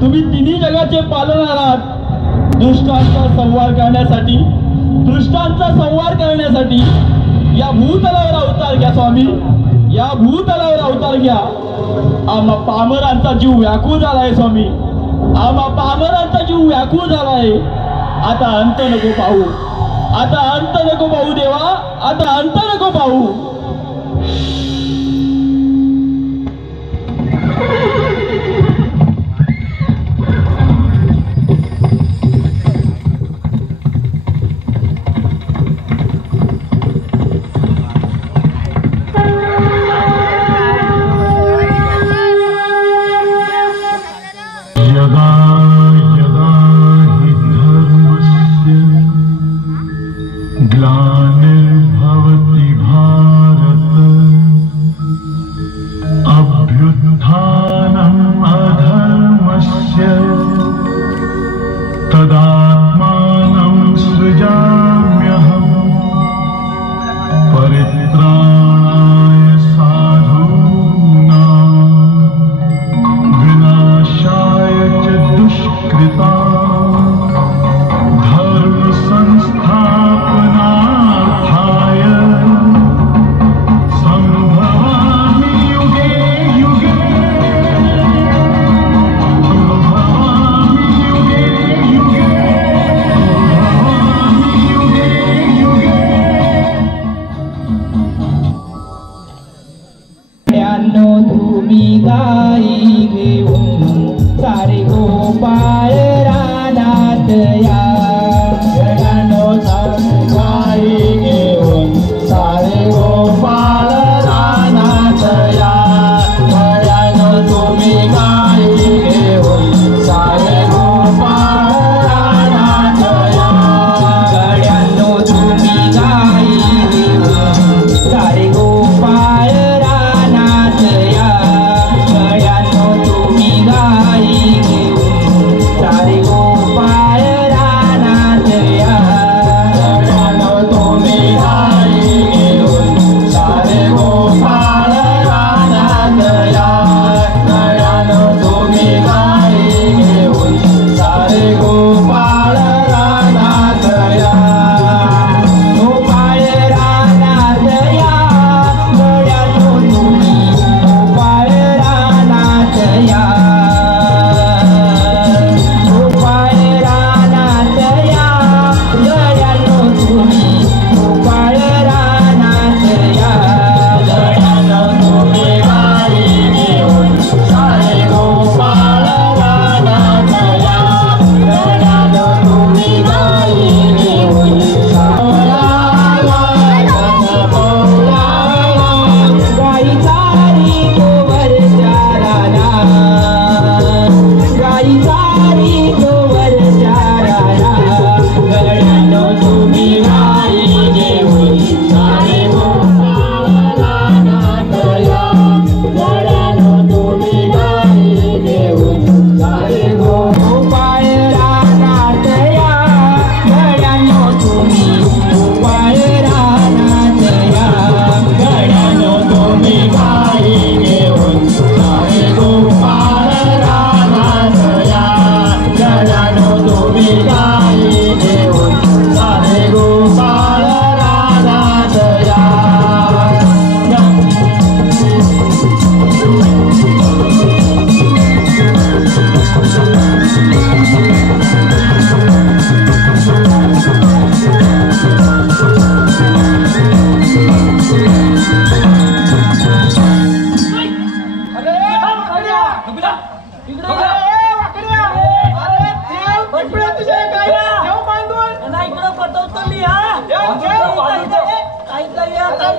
तुम्ही तिन्ही जगाचे पालनहार आहात। दुष्टांचा संहार करण्यासाठी या भूतलावर अवतार घ्या स्वामी, या भूतलावर अवतार घ्या। आम्हा पामरांचा जीव व्याकुळ झालाय स्वामी, आम्हा पामरांचा जीव व्याकुळ झालाय। आता अंत नको पाहू, आता अंत नको पाहू देवा, आता अंत नको पाहू। Yeah.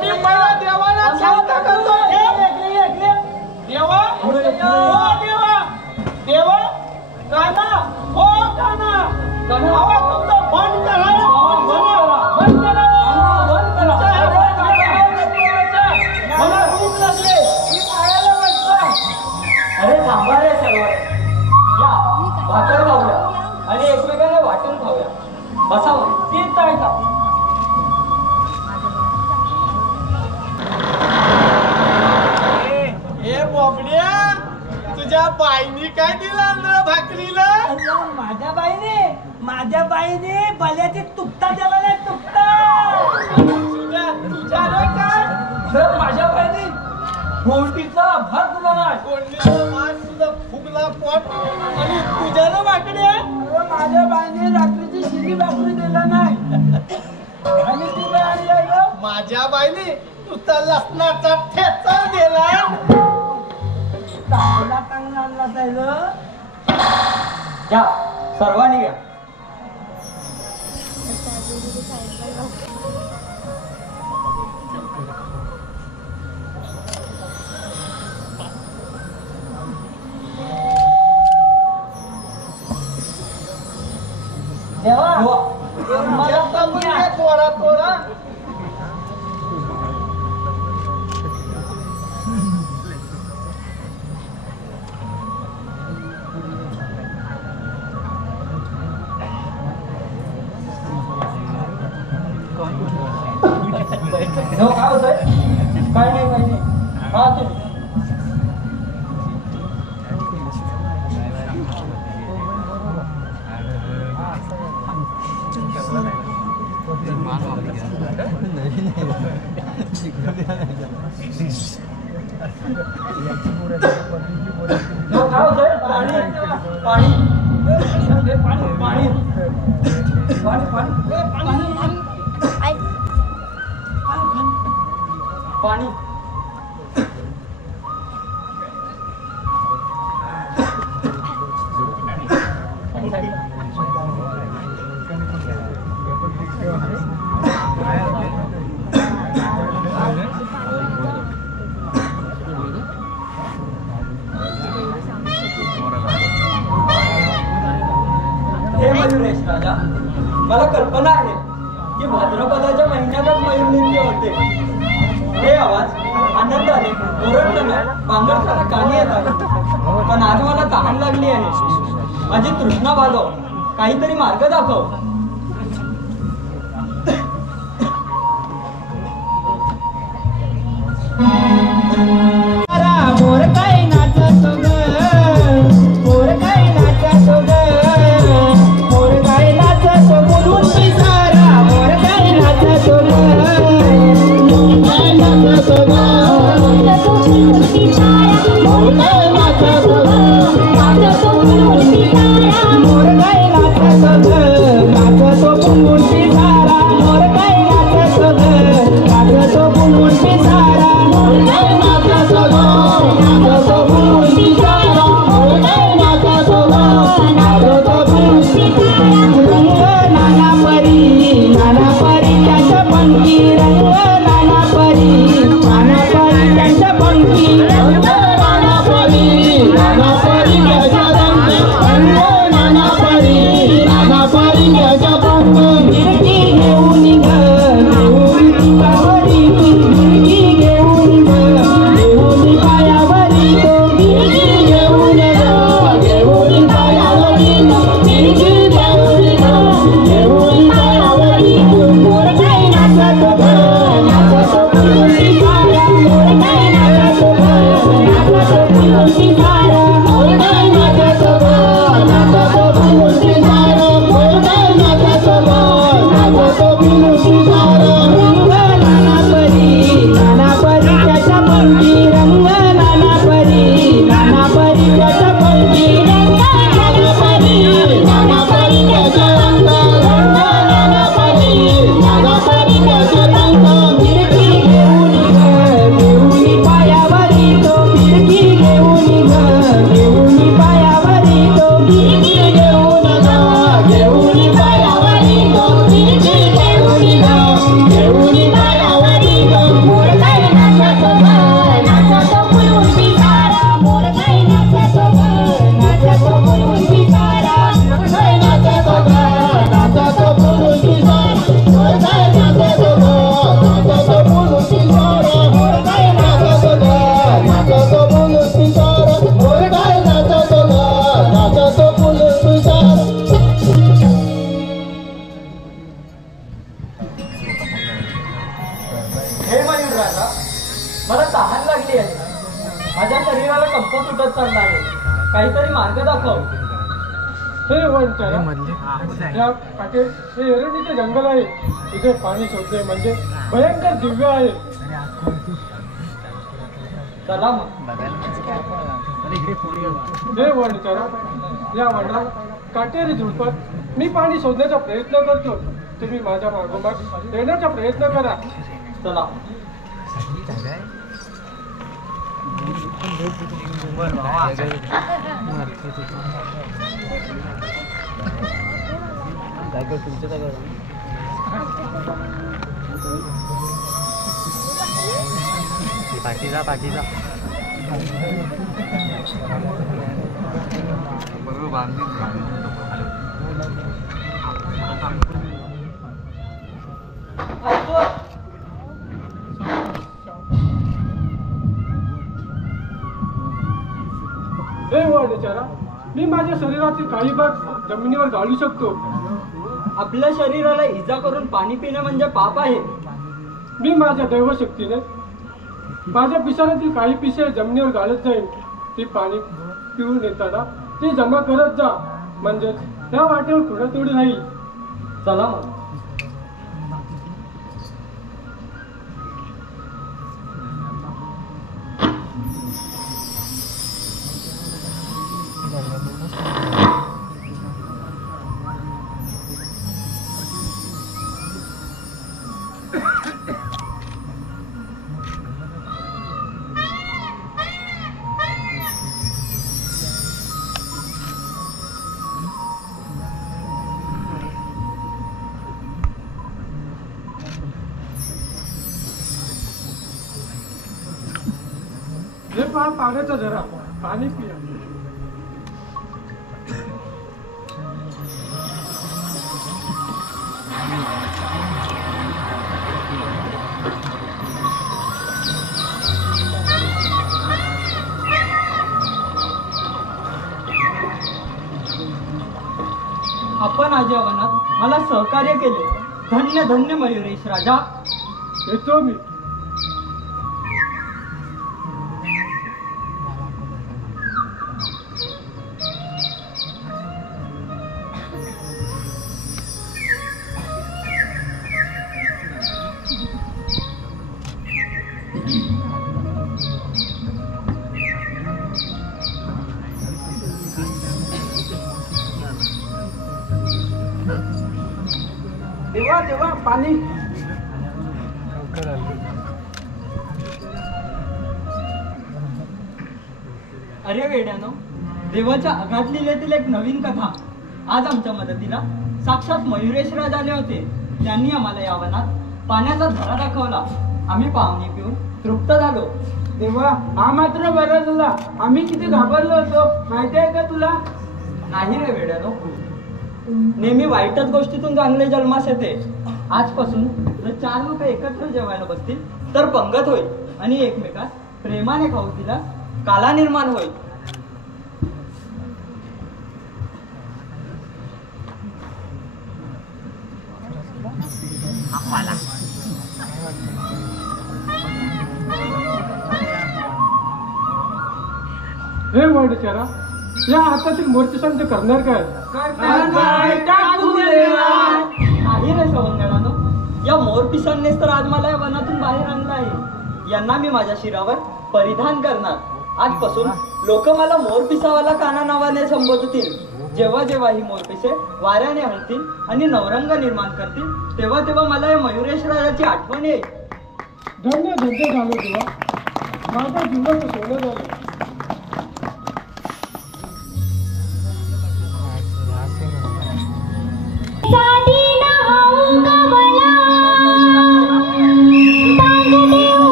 मी मला देवाला शांत करतो. देवा ओ देवा देवा काना ओ काना आवाज तुमचा बंद करा. बंद करा मला भूक लागली मी खायला बसतो. अरे थांबा रे सर्व या भाकर खाऊया आणि एकमेकांना वाटून खाऊया. बसावं तीच आहे का? ए बोबड्या तुझ्या बाईनी काय दिलं ना भाकरीला? माझ्या बाईने भल्याची तुकता दिला नाही. तुकता तुझ्या काय सर माझ्या बाईने फोडणीचा भात दिला नाही. कोणीचा मास तुझा फुगला पोट आणि तुझ्याला भाकऱ्या. माझ्या बाईने रात्रीची शिरी भाकरी दिला नाही. आणि तिला आणलं माझ्या बाईने तुझा लसणाचा ठेचा दिला. चांगला चांगला आणला जायलं. या सर्वांनी घ्या. देवा थोडा थोडा काय होतंय? काय नाही हा तुम्ही काय होतंय? पाणी पाणी पाणी पाणी पाणी हे मयुरेश राजा, मला कल्पना आहे की भाद्रपदाच्या महिन्यातच मयूर नृत्य होते. हे आवाज आनंदाने ओरडताना पांघरताना कानी येतात. पण आज मला तहान लागली आहे. माझी तृष्णा भागव, काहीतरी मार्ग दाखव. मोर काय नाचतो ग, मोर काय नाचतो ग, मोर काय नाचतो बोलून पिसारा. मोर काय नाचतो ग, मोर काय नाचतो ग, मोर काय नाचतो ग, मोर काय नाचतो ग, नाचतो बोलून पिसारा. मोर काय नाचतो ग, नाचतो बोलून पिसारा. मोर काय नाचतो काहीतरी मार्ग दाखव. हे वंचारा या काटे हे एरंडीचे जंगल आहे. इथे पाणी शोधणे म्हणजे भयंकर दिव्य आहे. चला मग. हे वंचारा या वनात काटेरी झुडपात मी पाणी शोधण्याचा प्रयत्न करतो. तुम्ही माझ्या मागोमाग येण्याचा प्रयत्न करा. चला. पाठीचा बरोबर बांधली. हे वंचारा मी माझ्या शरीरातील काही भाग जमिनीवर घालू शकतो. आपल्या शरीराला इजा करून पाणी पिणे म्हणजे पाप आहे. मी माझ्या दैवशक्तीने माझ्या पिसाऱ्यातील काही पिसे जमिनीवर घालत जाईल. ती पाणी पिऊन येताना ती जमा करत जा. म्हणजे त्या वाटेवर खुणा तोडी राहील. चला मग. हे पहा पाण्याचा झरा. पाणी पिया. आपण आज या वनात मला सहकार्य केले. धन्य धन्य मयुरेश राजा. येतो मी. देवा देवा पाणी. अरे वेड्यानो, देवाच्या अगाध लिलेतील एक नवीन कथा. आज आमच्या मदतीला साक्षात मयुरेश राज आले होते. त्यांनी आम्हाला या वनात पाण्याचा झरा दाखवला. आम्ही पाहुणे पिऊन तृप्त झालो. देवा हा मात्र बरा झाला. आम्ही किती घाबरलो होतो माहिती आहे का तुला? नाही रे वेड्यानो, नेहमी वाईटच गोष्टीतून चांगले जन्मास येते. आजपासून जर 4 लोक एकत्र जेवायला बसतील तर पंगत होईल आणि एकमेकास प्रेमाने खाऊ दिला काला निर्माण होईल. हे वंचारा या हातातील मूर्ती संत करणार काय? नाही रे सवंगडानो, या मोरपिसांनीच तर आज मला या वनातून बाहेर आणलं आहे. यांना मी माझ्या शिरावर परिधान करणार. आजपासून लोक मला मोरपिसावाला काना नावाने संबोधतील. जेव्हा जेव्हा ही मोरपिसे वाऱ्याने हलतील आणि नवरंग निर्माण करतील तेव्हा तेव्हा मला या मयुरेश राजाची आठवण येईल. धन्य धन्य झालं देवा. माझ्या जीवनाचं सोनं झालं.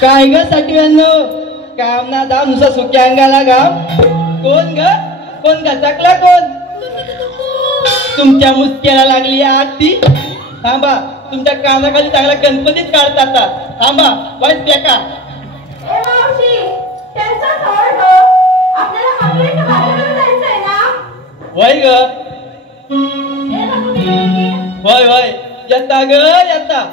काय ग साठव्यांनो काम ना दाव नुसतं सुक्या अंगाला गाव कोण ग कोण गचकला कोण तुमच्या मुसक्याला लागली आरती थांबा तुमच्या कानाखाली चांगला गणपतीच काढतात थांबा वाईट बेका वय ग वय वय येता ग येता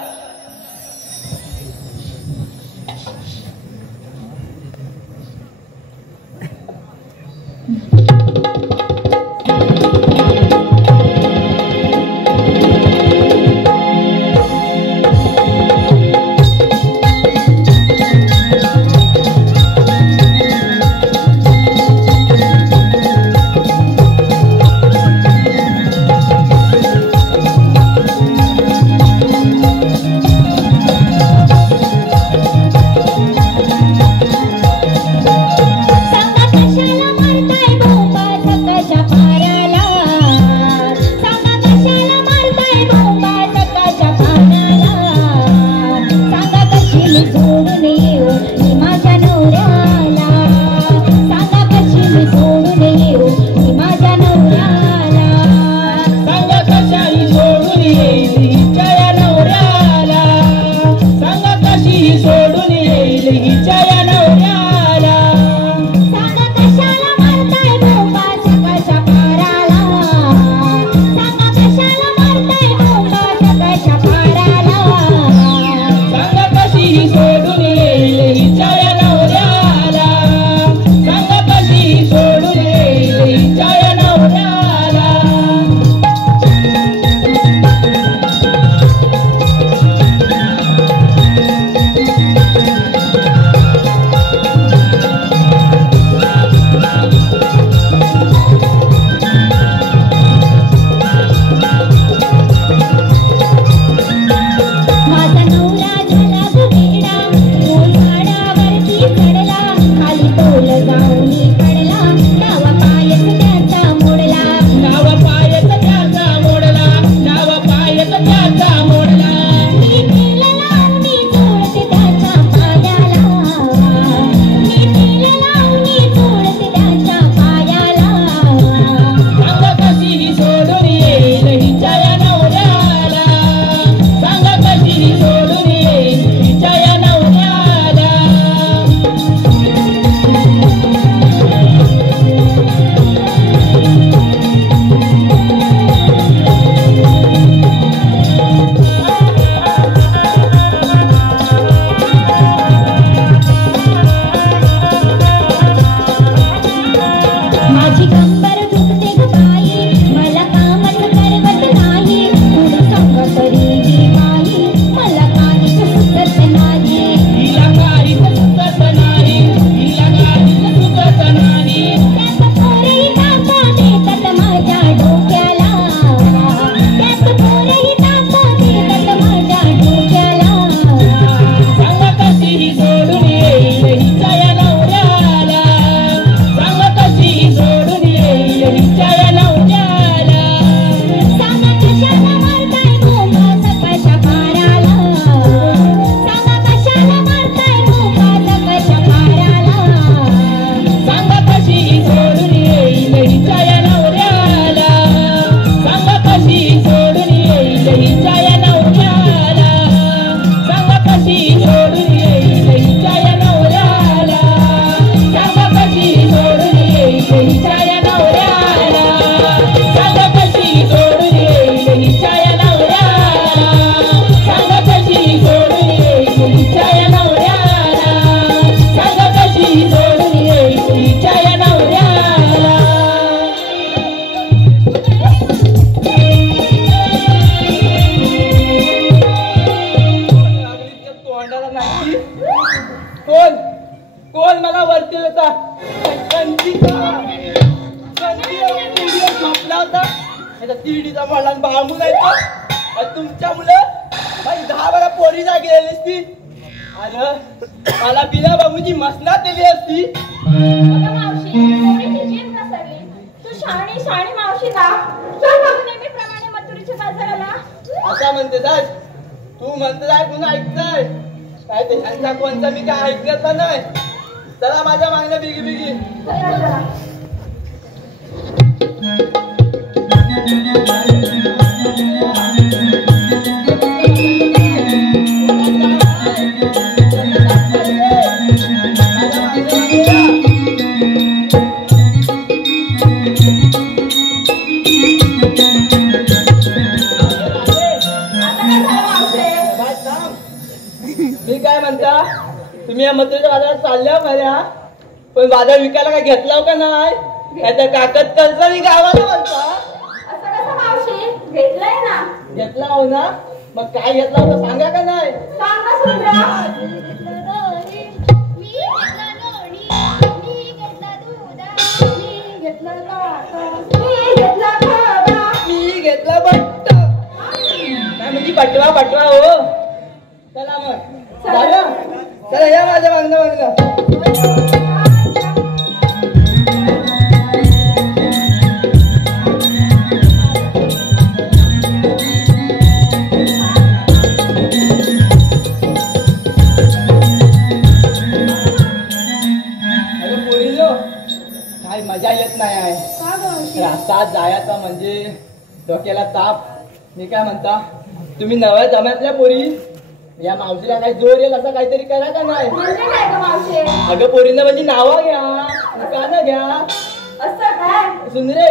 मावशी कोण कोण मला वरती होता झोपला होता तिडीचा मला बांबू जायचा तुमच्या मुलं माझी 10-12 पोरी जागी गेली असती अरे मला बिना बाबूची मसनात दिली असती. अगं मावशी, पोरीची जीभ घसरली. तू शाणी शाणी मावशी का नेहमीप्रमाणे मथुरीच्या बाजाराला असा म्हणते जाय तू म्हणते जाय तुला ऐकताय काय ते ह्यांचा कोणचा मी काय ऐकण्यात नाही. चला माझ्या मागण्या बिगी बिगी. मी काय म्हणता तुम्ही या मथुरेच्या बाजारात चालल्या खऱ्या पण बाजार विकायला काय घेतला का नाही याच्या काकत कलसरी गावाला म्हणता. असं कसं मावशी घेतलंय ना घेतला हो ना मग काय घेतला होता सांगा का नाही. सांगा सुद्धा. मी घेतला बट्ट काय म्हणजे बटवा बटवा हो. चला मग झालं चला या माझ्या मागणं काय मजा येत नाही आहे. रास्तात जायचा म्हणजे डोक्याला ताप. मी काय म्हणता तुम्ही नव्या जमातल्या पोरी या मावशीला काही जोर येईल असं काहीतरी करा का नाही. म्हणजे काय गं मावशी? अगं पोरींना म्हणजे नावं घ्या दुकानं घ्या. असं काय सुंदरे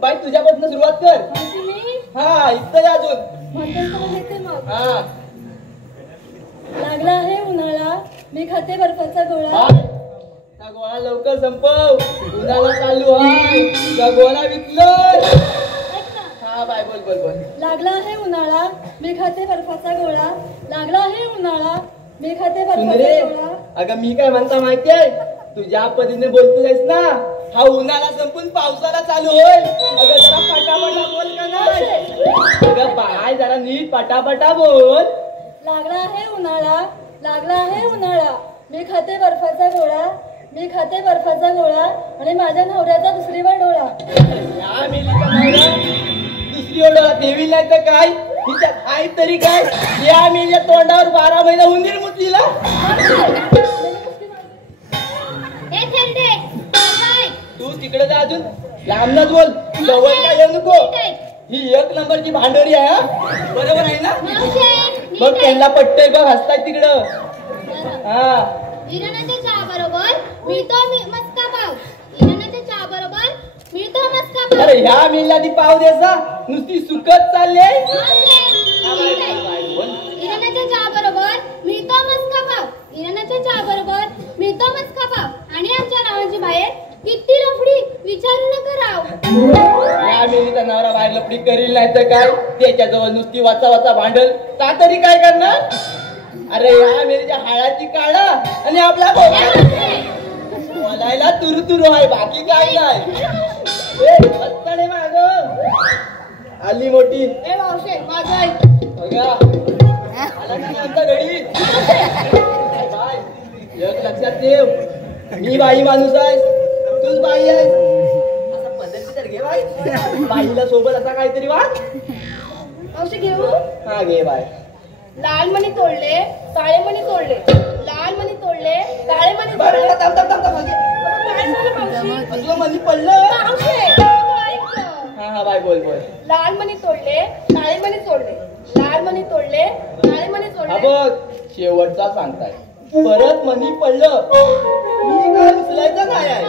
बाई तुझ्यापासून सुरुवात कर. म्हणजे मी हा इथं जा अजून. म्हणतेस तर घेते मग. हा लागला आहे उन्हाळा मी खाते बर्फाचा गोळा. बाय. त्या गोळा लवकर संपव उन्हाळा चालू आहे. त्या गोळा विकलं. हा बाय बोल बोल बोल. लागला आहे उन्हाळा मी खाते बर्फाचा गोळा. लागला आहे उन्हाळा मी खाते सुंदरे बर्फाचा गोळा. अगं मी काय म्हणता माहितीये तू ज्या पद्धतीने बोलतोयस ना हा उन्हाळा संपून पावसाला चालू होईल. अगं जरा पटापटा बोल का नाही. अगं बाय जरा नीट पटापटा बोल. लागला आहे उन्हाळा लागला आहे उन्हाळा मी खाते बर्फाचा गोळा. मी खाते बर्फाचा गोळा आणि माझ्या नवऱ्याचा दुसरीवर डोळा. या मेलीचा नवरा दुसरी ओढा देवी नाही तर काय हिच्या आई तरी काय या मेलीच्या तोंडावर 12 महिना उंदीर मुतलीला. तू तिकडे जा अजून लांबनच बोल जवळ काय येऊ नको. ही 1 नंबरची भांडोरी आहे हा बरोबर आहे ना. बघ त्यांना पटतंय बघ हसताय तिकडं. हा इराणाच्या चहा बरोबर मिळतो मस्का पाव. इराणाच्या चहा बरोबर मिळतो मस्का पाव. अरे ह्या मेलीला ती पाव देसा नुसती सुकत चालले. इराणाच्या चहा बरोबर मिळतो मस्का पाव. इराणाच्या चहा बरोबर मिळतो मस्का पाव आणि आमच्या नावाची बाहेर किती लफडी विचारू नका राव. या मेलीचा नवरा बाहेर लपडी करील नाही तर काय त्याच्याजवळ नुसती वाचा वाचा भांडल का तरी काय करणार. अरे या मेलीच्या हाडाची काढा आणि आपला बोलायला तुरु तुरु आहे बाकी काय नाही. माग आली मोठी माझा बघा आला का आमचा घडी. बाय एक लक्षात ठेव मी बाई माणूस आहे तूच बाई आहेस. असा पद्धती तर घे बाई बाईला सोबत असा काहीतरी वाट. औषध घेऊ. हा घे बाय. लाल मणी तोडले काळे मणी तोडले. लाल मणी तोडले काळे मणी तोडले. काय झालं मावशी? तुला मनी पडलं. मावशी, हा हा बाय बोल बोल. लाल मणी तोडले काळे मणी तोडले. लाल मणी तोडले काळे मणी हा तोडले. बघ शेवटचा सांगताय परत मनी पडलं मी काय उचलायचं नाही आहे.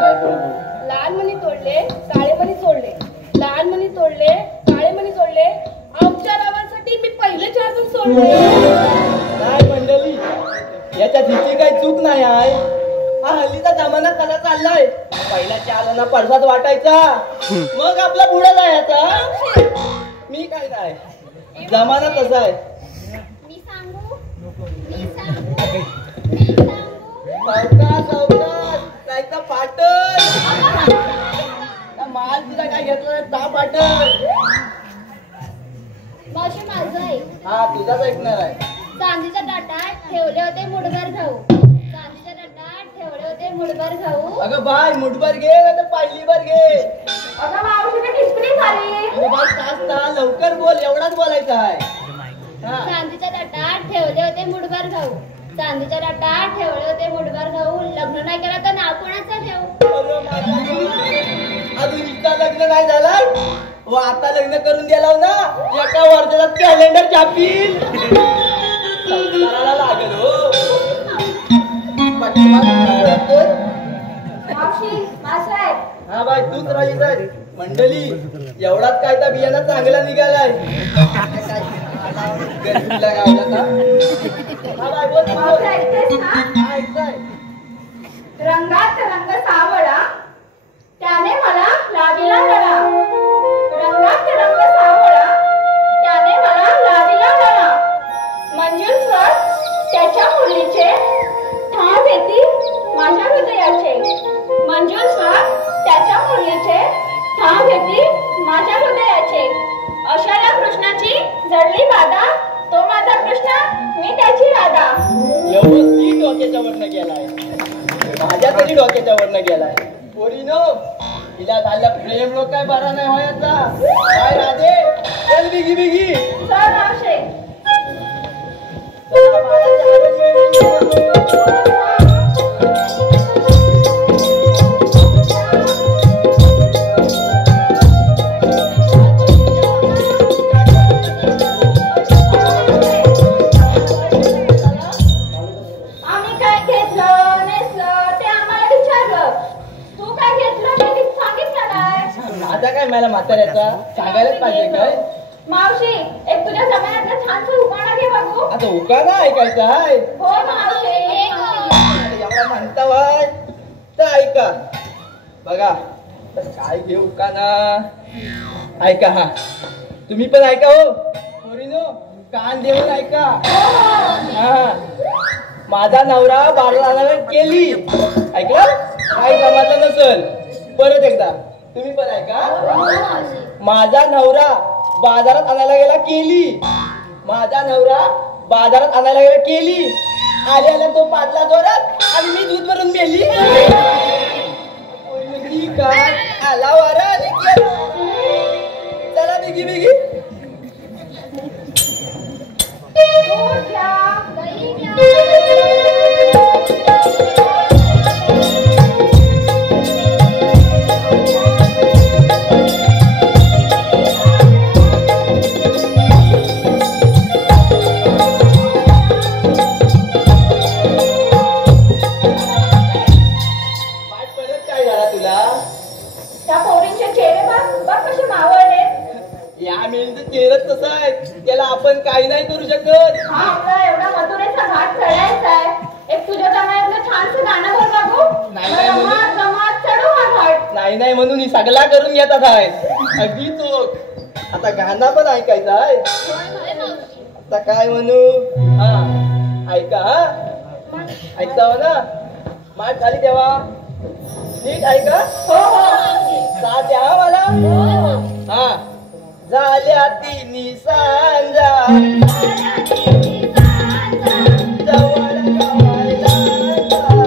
काय बोल बोल. लाल मणी तोडले काळे मणी तोडले. लाल मणी तोडले काळे मणी तोडले. आमच्या गावासाठी मी पहिले 4 जण सोडले. काय मंडळी याच्यात हिची काही चूक नाही आहे. हा हल्लीचा जमाना कसा चाललाय पहिला 4 जणांना परसाद वाटायचा मग आपला पुढे जायचा. मी काय नाही जमाना तसा आहे. मी सांगू सावकाश सावकाश नाही तर फाटल. माल तुला काय घेतलं नाही ता फाटल. मावशी माझं आहे. हा तुझाच ऐकणार आहे. चांदीच्या ताटात ठेवले होते मुठभर गहू. चांदीच्या ताटात ठेवले होते मुठभर गहू. अगं बाय मुठभर घे नाही तर पाहिलीभर घे. अगं मावशीने खिचडी झाली. अगं बाय तास लवकर बोल एवढाच बोलायचं आहे. हा चांदीच्या ताटात ठेवले होते मुठभर गहू. चांदीच्या ताटात ठेवले होते मुठभर गहू. लग्न नाही केलं तर नाव कोणाचं ठेवू? अगं माझं अजून इतका लग्न नाही झालं व आता लग्न करून द्यायला ना एका वर्षात कॅलेंडर छापील. संसाराला लागल हो. मावशी माझं आहे. हा बाय तूच राहील आहे. मंडळी एवढाच काय तर बियाणं चांगला निघालाय. गरीबला गावला का? हा बाय बोल मावशी ऐकतेस ना? हा ऐकताय. रंगात रंग सावळा त्याने मला लाविला लढा. रंगात रंग सावळा त्याने मला लाविला लढा. मंजूर स्वर त्याच्या मुलीचे ठाव घेती माझ्या हृदयाचे. मंजूर स्वर त्याच्या मुलीचे ठाव घेती माझ्या हृदयाचे. अशा या कृष्णाची जडली बाधा. तो माझा कृष्ण मी त्याची राधा. व्यवस्थित डोक्याच्या वरनं गेलाय. माझ्या तरी डोक्याच्या वरनं गेलाय. पोरीनो तिला झालं प्रेम लोक काय बरा नाही व्हायचा. काय राधे चल बिगी बिगी. चल मावशे. आम्ही काय घेतलं नेसलं ते आम्हाला विचारलं. तू काय घेतलं ते सांगितलं नाही. माझा काय मला म्हाताऱ्याचा सांगायलाच पाहिजे काय. मावशी एक तुझ्या जमान्यातलं छानसं उकाणा घे बघू. आता उकाना ऐकायचा आहे. हो मावशी. एवढा म्हणता वाय तर ऐका बघा तर काय घेऊ उकाना. ऐका हा तुम्ही पण ऐका हो पोरीनो कान देऊन ऐका. हा माझा नवरा बाराला केली ऐकलं काय जमातलं नसल. परत एकदा तुम्ही पण ऐका. माझा नवरा बाजारात आणायला गेला केली. माझा नवरा बाजारात आणायला गेला केली. आल्या तो पाडला जोरात आणि मी दूध भरून मेली. काय आला वारा चला बिगी बिगी. दूध घ्या, दही घ्या. त्या पोरींचे चेहरे बघ कसे मावळले. या मेलचं चेहरच तसं आहे. त्याला आपण काही नाही करू शकत. हा आपला एवढा मथुरेचा घाट चढायचा आहे. एक तुझ्या जमान्यातलं छानसं गाणं बोल बघू. नाही, नाही म्हणून. जमात जमात चढू हा घाट. नाही नाही म्हणून ही सगळा करून घेतात आहे. अगदी चोख. आता गाणं पण ऐकायचं आहे. आता काय म्हणू. हा ऐका हा ऐकता हो ना. माठ खाली ठेवा नीट ऐका. हो हो. साथ द्या हा मला. हा झाल्या तिन्ही सांजा जवळ गावाला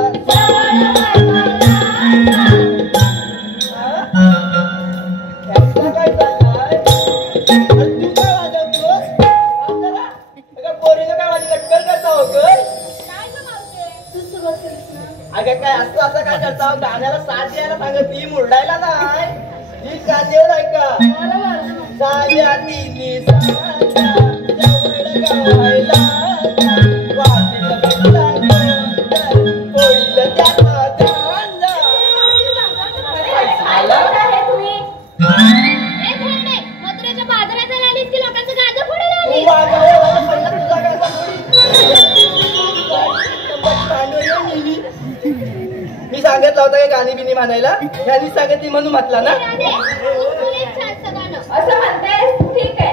काय चाललंय. तू काय वाजवतोस. पोरीनं काय माझी लटकल करता हो कर. काय गं मावशे? तू सुरुवात करीस ना. अगं काय असं असं काय करता. गाण्याला साथ द्यायला सांगत ती मुरडायला नाही. ही कांदेवर ऐका. झाल्या तिन्ही सांजा जवळ गावाला वाटेल भेटला पोळीला त्याचा गांजा. काय करताय तुम्ही. ए भेंडे, मथुरेच्या बाजारात जायला आलीस की लोकांचं गाजं फोडायला तू आलीस? वाजव पहिला तुझा गांजा फोडी. मी सांगितलं होतं का गाणी बिनी म्हणायला. ह्यांनी सांगितली म्हणून म्हटला ना. राधे, तू बोल एक छानसं गाणं. असं म्हणतेस ठीक आहे.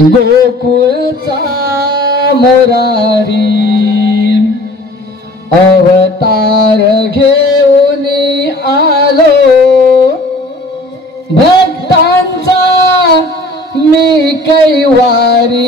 गोकुळचा मुरारी अवतार घेऊन आलो भक्तांचा मी कैवारी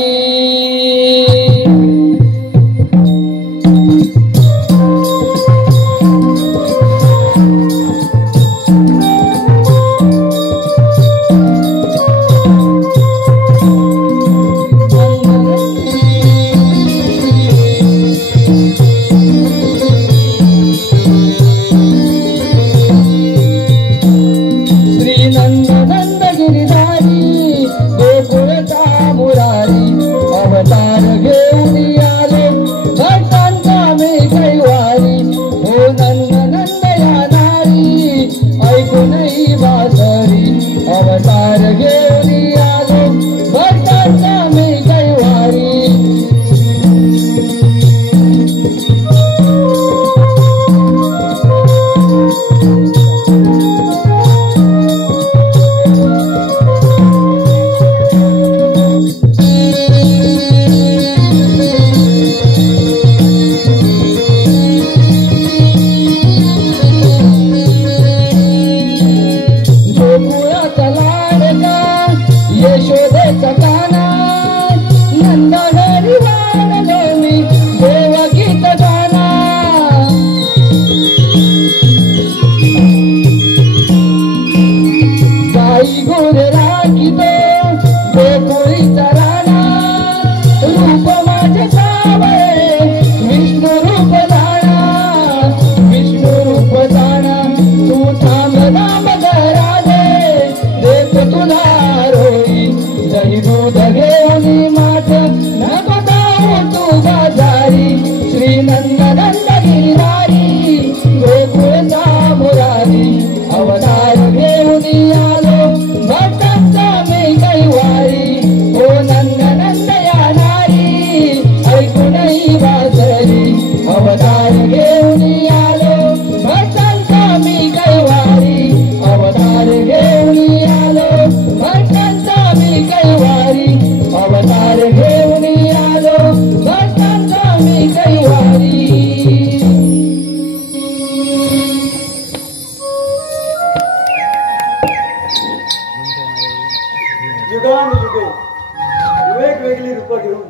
वेगवेगळी रूप घेऊन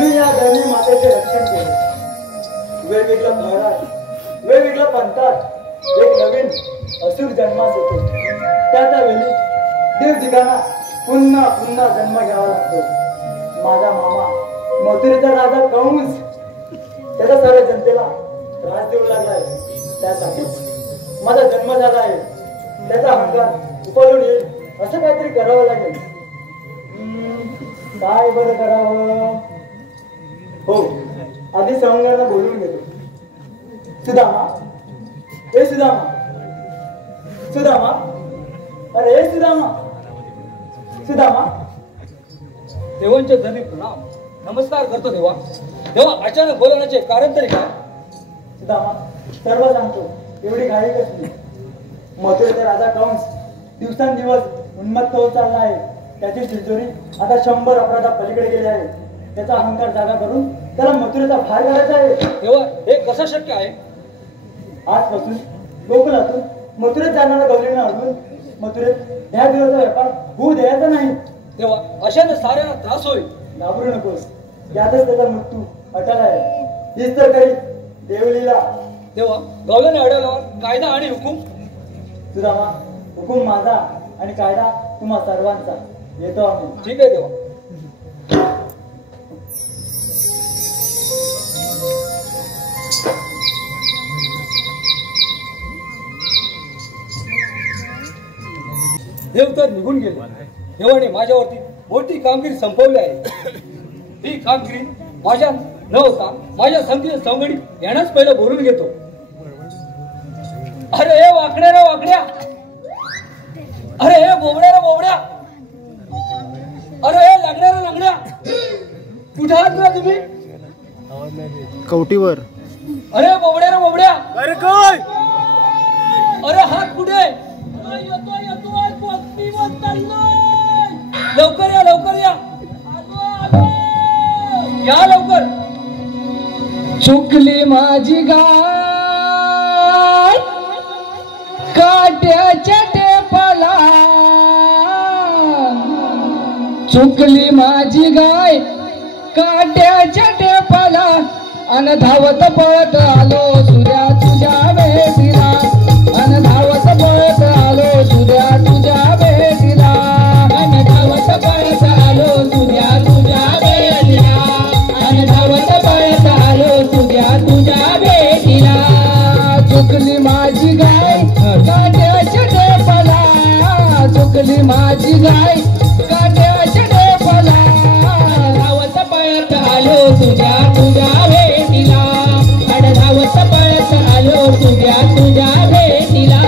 मी या धरणी मातेचे रक्षण केले. वेगवेगळ्या भागात वेगवेगळ्या पंथात एक नवीन असुर जन्मास येतो. त्या वेळी देव दिगांना पुन्हा पुन्हा जन्म घ्यावा लागतो. माझा मामा मथुरेचा राजा कंस त्याच्या साऱ्या जनतेला त्रास देऊ लागलाय. त्यासाठीच माझा जन्म झाला आहे. त्याचा अहंकार उफाळून येईल असं काहीतरी करावं लागेल. काय बरं करावं? हो, आधी सवंगांना बोलवून घेतो. सुदामा, ए सुदामा, सुदामा, अरे सुदामा, सुदामा. देवांच्या धनी प्रणाम. नमस्कार करतो देवा. देवा, अचानक बोलवण्याचे कारण तरी काय? सुदामा, सर्व सांगतो. एवढी घाई कसली? मथुरेचा राजा कंस दिवसांदिवस उन्मत्त होत चालला आहे. त्याची तिजोरी आता 100 अपराधात पलीकडे गेली आहे. त्याचा अहंकार जागा करून त्याला मथुरेचा भार घालायचा आहे. देवा, हे कसं शक्य आहे? आजपासून गोकुळातून मथुरेत जाणारा गौरींना अडवून मथुरेत ह्या दिवसाचा व्यापार होऊ द्यायचा नाही. देवा, अशाने साऱ्यांना त्रास होईल. घाबरू नकोस. यातच त्याचा मृत्यू अटल आहे. हीच तर काही देवलीला. देवा, गवल्याने अडवल्यावर कायदा आणि हुकूम? सुदामा, हुकूम माझा आणि कायदा तुम्हा सर्वांचा. येतो आम्ही. ठीक आहे देवा. देव तर निघून गेले. देवाने माझ्यावरती मोठी कामगिरी संपवली आहे. ही कामगिरी माझ्या न होता माझ्या संगती सवंगडी यांनाच पहिलं बोलून घेतो. अरे हे वाकड्या रे वाकड्या, अरे हे बोबड्या रे बोबड्या, अरे हे लंगड्या रे लंगड्या, कुठे आहात ना तुम्ही? कवटीवर. अरे बोबड्या रे बोबड्या, अरे काय? अरे हात कुठे? लवकर या लवकर या. माझी गाय काट्याच्या टेपाला, चुकली माझी गाय काट्याच्या टेपाला, अन धावत पळत आलो सूर्या तुझ्या भेटीला, अन धावत पळत आलो सूर्या तुझ्या भेटीला, अन धावत पळत आलो सूर्या तुझ्या भेटीला, अन धावत पळत आलो सूर्या तुझ्या भेटीला. चुकली माझी गाय काट्याच्या टेपाला, चुकली माझी गाय काट्याच्या टेपाला, धावत पळत आलो तुझ्या तुझ्या भेटीला, अन धावत पळत आलो तुझ्या तुझ्या भेटीला.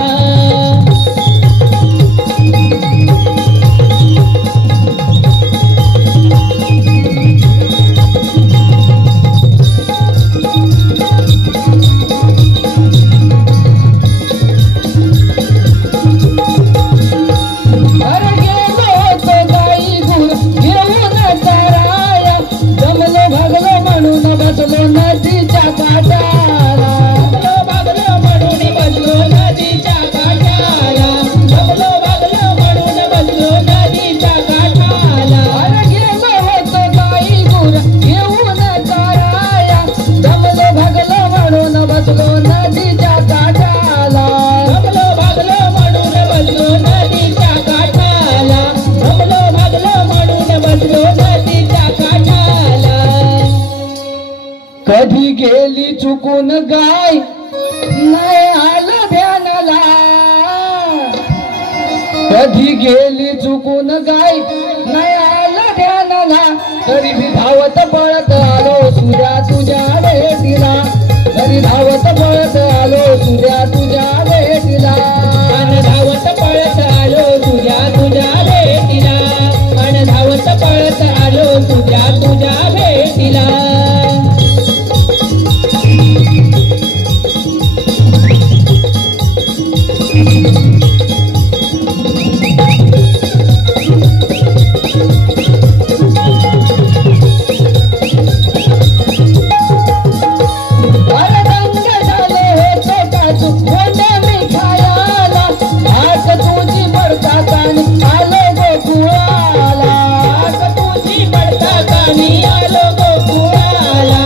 अरे गेलो होतो गाई गुर घेऊन चराया, जमलो भागलो म्हणून बसलो नदीच्या काठाला, जमलो भागलो म्हणून बसलो नदीच्या काठाला, जमलो भागलो म्हणून बसलो नदीच्या काठाला. अरे गेलो होतो गाई गुर घेऊन चराया, जमलो भागलो म्हणून बसलो नदीच्या काठाला, जमलो भागलो म्हणून बसलो नदीच्या काठाला, जमलो भागलो म्हणून बसलो नदीच्या काठाला. कधी गेली चुकून गाय नाही आलं ध्यानाला, कधी गेली चुकून गाय नाही आलं ध्यानाला, तरी भी धावत पळत आलो सूर्या तुझ्या भेटीला, तरी धावत पळत आलो सूर्या तुझ्या भेटीला, अन धावत पळत आलो तुझ्या तुझ्या भेटीला, अन धावत पळत आलो तुझ्या तुझ्या भेटीला. अरे रंग झाले होते काजू होते मी खायला, आग तुझी पडतात आणि आलो गोकुळाला, आग तुझी पडतात आणि आलो गोकुळाला,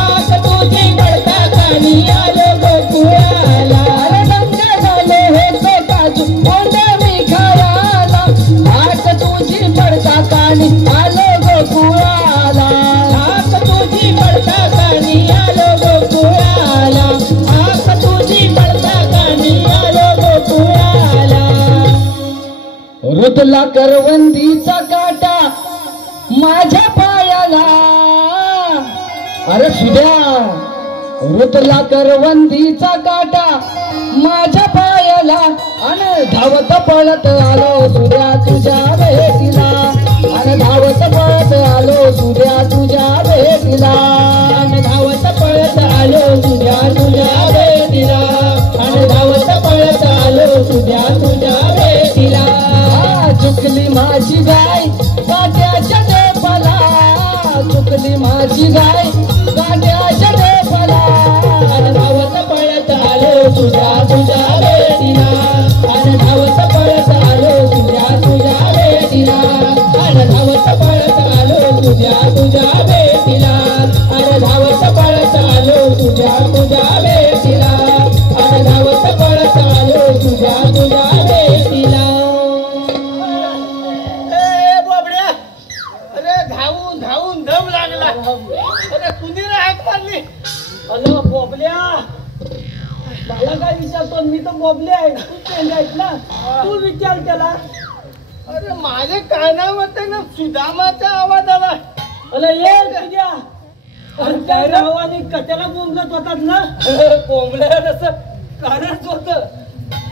आग तुझी पडतात आणि आलो गोकुळाला. अरे रंग झाले होते काजू होते मी खायला, आग तुझी पडतात आणि आलो गोकुळाला, आग तुझी पडतात आणि आलो गोकुळाला, आग तुझी पडतात आणि आलो गोकुळाला. रुतला करवंदीचा काटा माझ्या पायाला, अरे सुद्या रुतला करवंदीचा काटा माझ्या पायाला, अन धावत पळत आलो सूर्या तुझ्या भेटीला, अन धावत पळत आलो सूर्या तुझ्या भेटीला, अन धावत पळत आलो सूर्या तुझ्या भेटीला, अन धावत पळत आलो सूर्या तुझ्या भेटीला. चुकली माझी गाय काट्याच्या टेपाला, चुकली माझी गाय काट्याच्या टेपाला, अन धावत पळत आलो तुझ्या तुझ्या भेटीला, अन धावत पळत आलो तुझ्या तुझ्या भेटीला, अन धावत पळत आलो तुझ्या तुझ्या भेटीला, अन धावत पळत आलो तुझ्या तुझ्या भेटीला, अन धावत पळत आलो तुझ्या तुझ्या भेटीला. ए बोबड्या, अरे धावून धावून दम लागला. अरे कुणी रे हाक मारली? हॅलो बोबल्या, मला काय विचारतो? मी तर बोबले आहे, तू पेंड आहेस ना, तू विचार केला. अरे माझ्या कानामध्ये ना सुदामाचा आवाज आला. अरे ये तुझ्या, अरे काय रावाने कशाला बोंबलत होतात ना? कोंबड्या तसं कारणच होत.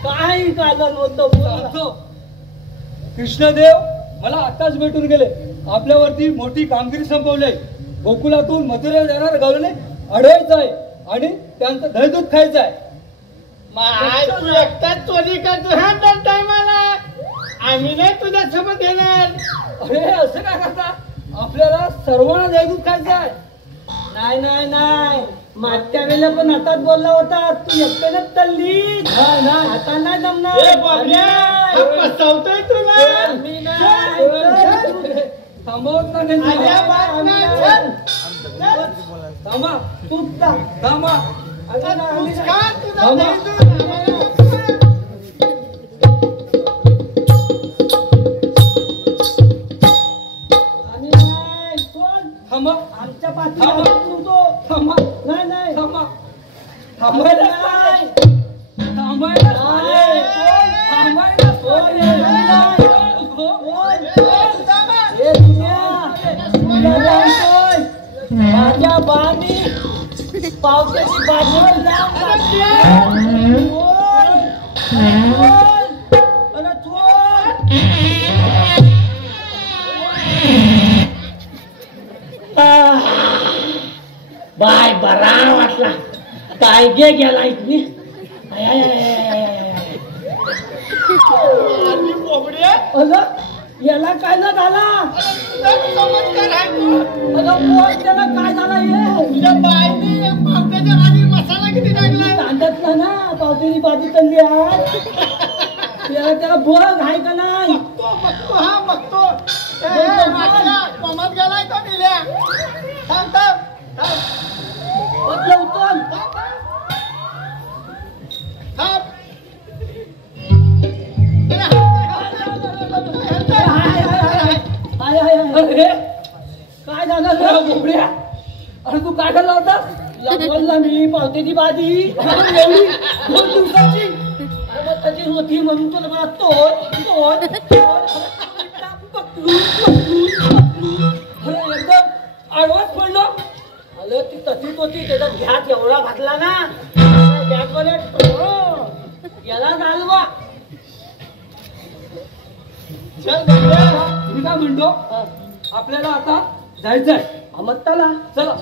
काय कारण होतं? कृष्णदेव मला आताच भेटून गेले, आपल्यावरती मोठी कामगिरी संपवली. गोकुलातून मथुरेला जाणार गवळणे अडवायचं आहे आणि त्यांचं दहीदूध खायचं आहे. आज तू एकटाच चोरी करतो हा तर टायमाला. आम्ही नाही तुझ्यासोबत येणार. अरे असं काय करता, आपल्याला सर्वांना दहीदूध खायचं आहे. नाही नाही नाही, मागच्या वेळेला पण हातात बोलला होता तू एकट्यानेच चालली आता नाही जमणार फसवतोय तुला मी नाही. थांबवत नाही थांबा तूच जा. थांबा तूच खा, तुझा थांबा. आणि नाही, कोण? थांबा आमच्या पाठीवर नको. थांबा नाही नाही थांबा थांबायला नाही. थांबायला नाही, कोण? थांबायला कोण? नाही. कोण? हे दुनिया. तुला जाणतोय. माझ्या बाणी पावसाची बाजूवर लांब लागते. कोण? कोण? अरे कोण? बाय बरा वाटला काय गे गेला इथनी याला काय ना झाला त्याला काय झाला मसाला किती टाकला सांगतला ना पावसाची भाजी तल्ली आहे त्याला त्याला बघ आहे का नाही हा बघतो ममत गेलाय तो मिल्या थांब थांब लवकर थांब अरे काय झालं बोबड्या अरे तू काय खाल्ला होता बोलला मी पावत्याची भाजी एवढी 2 दिवसाची अरे मग त्याची होती म्हणून तुला मला तोड अरे एकदम आडवाच पडलो अरे ती तशीच होती त्याचा घ्यात एवढा घातला ना घ्यात मध्ये याला घालवा मी काय म्हणतो आपल्याला आता जायचंय अमत्ताला चला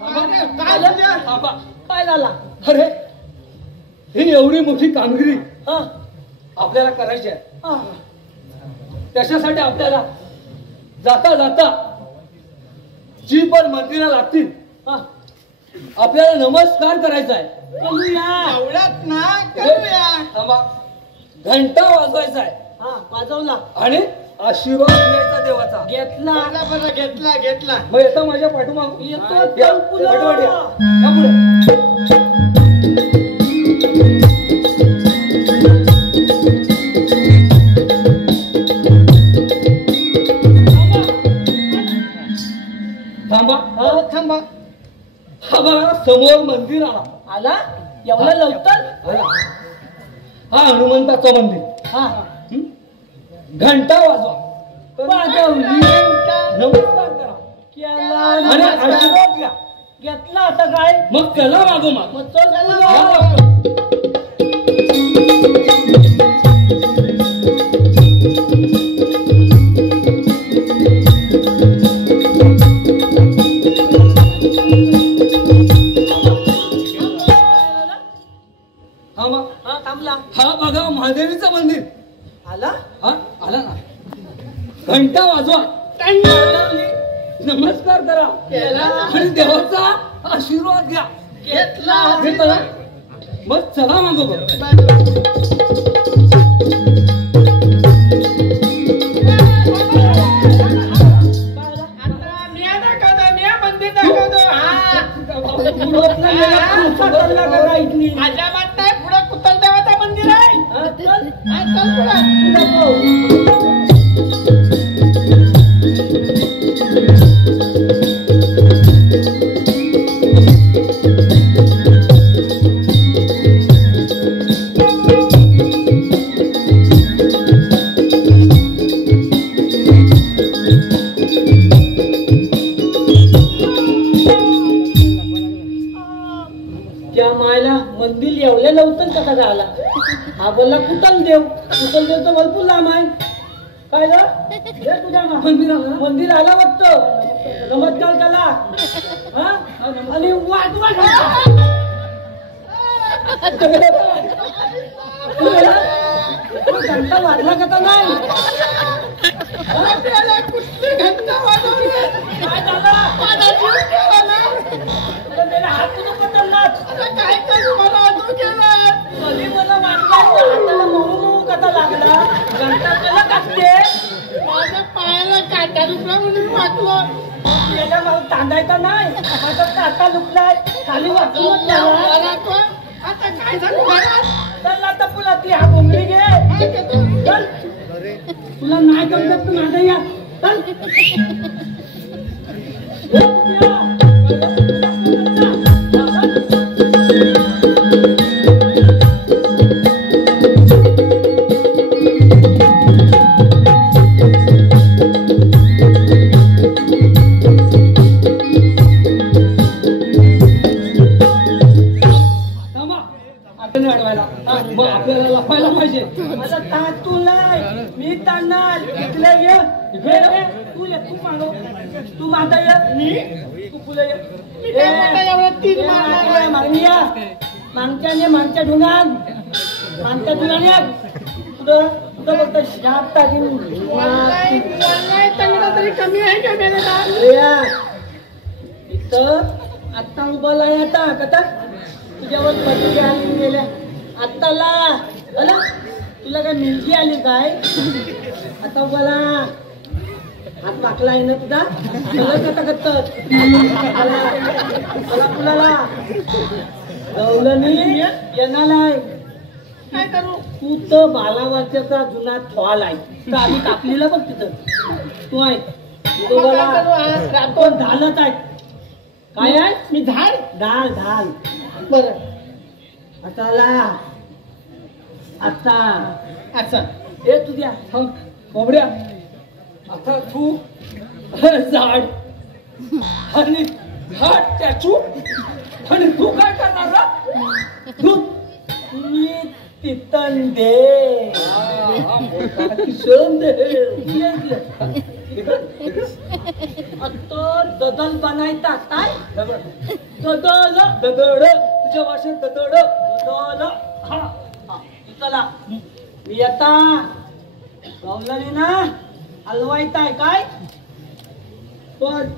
माझ्या पाठोपाठ या. काय झाला अरे ही एवढी मोठी कामगिरी हा आपल्याला करायची आहे हा त्याच्यासाठी आपल्याला जाता जाता जी पण मंदिरं लागतील हा आपल्याला नमस्कार करायचा आहे करूया एवढ्यात ना करूया थांबा घंटा वाजवायचा आहे हा वाजवला आणि आशीर्वाद घ्यायचा देवाचा घेतला बरं घेतला मग येतो माझ्या पाठोमाग येतो या, चल पाठोपाठ या. पुढं. या पुढे थांबा थांबा हा बघा समोर मंदिर आला आला एवढा लवकर आला. हा हनुमंताचं मंदिर हा हं? घंटा वाजवा वाजवली नमस्कार करा केला आणि आशीर्वाद घ्या घेतला आता काय मग त्याला मागो माग मग चल पुढं. थांबा हा थांबला हा बघा महादेवीचं मंदिर आला हा आला ना घंटा वाजवा नमस्कार करा आणि देवाचा आशीर्वाद घ्या घेतला ना? मग चला मागो बघ अजाबात नाही पुढे कुतल देवाचं मंदिर आहे चल पुढं. त्या मायला मंदिर एवढ्या लवकर कसा झाला हा बोलला कुटलदेव तर भरपूर लांब आहे. काय ग हे तुझ्या मंदिर आला वाटतं. नमस्कार त्याला हा आणि घंटा वाजला का तर नाही. हात तुझं पकडलाच काय करू मला कधी मला हाताला मऊ कसा लागला. घंटा त्याला कापते माझ्या पायाला काटा दुखला म्हणून वाटलं. त्याला मला तांदायचा नाही. माझा काटा दुखलाय खाली वाचून आता काय झालं चल आता तुला ती हा बोंगडी घे चल. तुला नाही जमत तू माझं या चल. आपल्याला लपायला पाहिजे. माझा ताण तू नाही मी ताणणार. इकडे ये तू ये तू मागव तू माता ये मी तू पुढे ये मागच्या ढुंगात कुठं कुठं बघतो शाप टाकीन तरी कमी आहे का इथं आत्ता उभाला आहे. आता कथा तुझ्यावर पत्रिका आली गेल्या आत्ताला तुला काय मिलकी आली काय. आता उभाला हात वाकला आहे ना तुझा कथा करतात फुलाला गवलनी येणाला काय करू. तू तर बालावाच्याचा जुना थॉल आहे तर आम्ही कापलेला बघ तिथं तू आहे रातोन झालंच आहे. काय आहे मी ढाल बर आता हे तुझ्या कोंबड्या आता तू झाड आणि झाड त्याचू आणि तू काय करणार तू मी तिथं दे आता ददल बनायचा काय ददल ददड तुझ्या भाषेत ददड ददल हा चला मी आता गवलनी ना हलवायचाय काय पण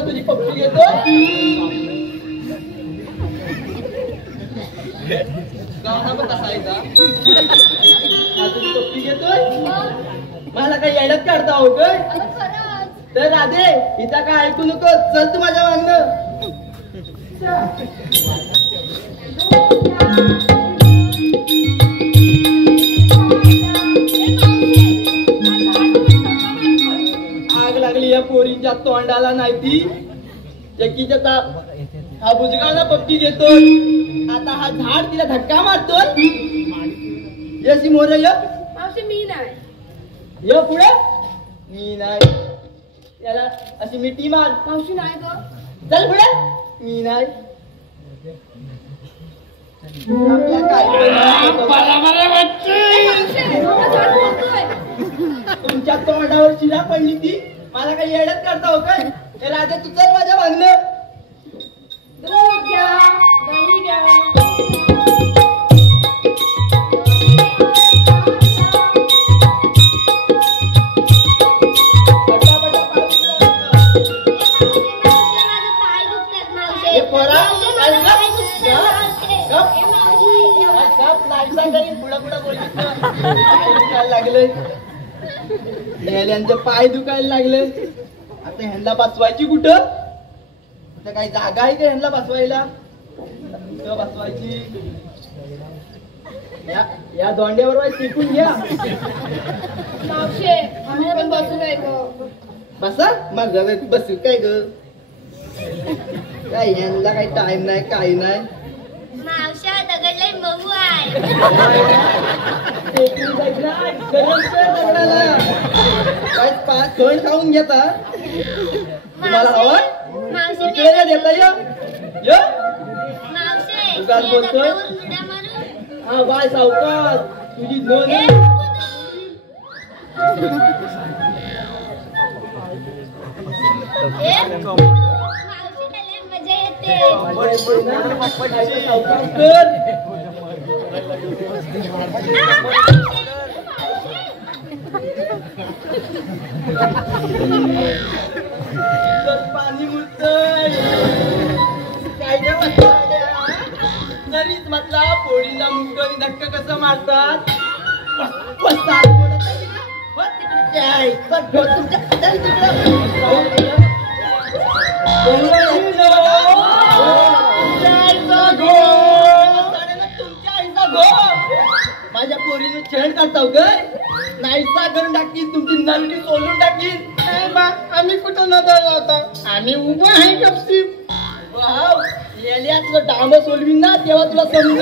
तुझी पप्पी घेतो पप्पी घेतोय मला काही येण्यात काढता हो काय तर राधे हिचा काय ऐकू नको चल तू माझ्या मागणं लागली या पोरींच्या तोंडाला नाही ती एकीच्या हा बुजगावला पप्पी घेतोय आता हा झाड तिला धक्का मारतोय यशी मोर मावशी मी नाही य पुढे मी नाही याला अशी मिठी मार मावशी नाही ग चल पुढे मी नाही आपल्या काय तुमच्या तोंडावर शिरा पडली ती मला काही येड्यात करता हो काय हे राजा तू चल माझ्या मागणं दूध घ्या दही घ्या लागलं पाय दुखायला लागले आता ह्यांना बसवायची कुठं आता काही जागा आहे का ह्यांना बसवायला कुठं बसवायची या दोंड्यावर टिकून घ्या मावशी आम्ही पण बसू काय ग बसा माझा बसू काय ग काय ह्यांना काही टाइम नाही काही नाही मावशा दगडलाय बघू आहे काय पाच दोन खाऊन घेता तुम्हाला हवं मावशी इकडे देता य मावशी तू काय बोलतोय हा बाय सावकार तुझी नोंद मावशी त्याला मजा येते कर पाणी मुळतंय काय तरीच म्हटला पोळीला मुंगणी धक्का कसं मारतात माझ्या पोरीने छेड काढताव काय नाहीसा करून टाकीन तुमची नरडी सोलून टाकीन आम्ही कुठं न होता आम्ही उभं आहे गपची तुला डांब सोलवीन ना तेव्हा तुला समजेल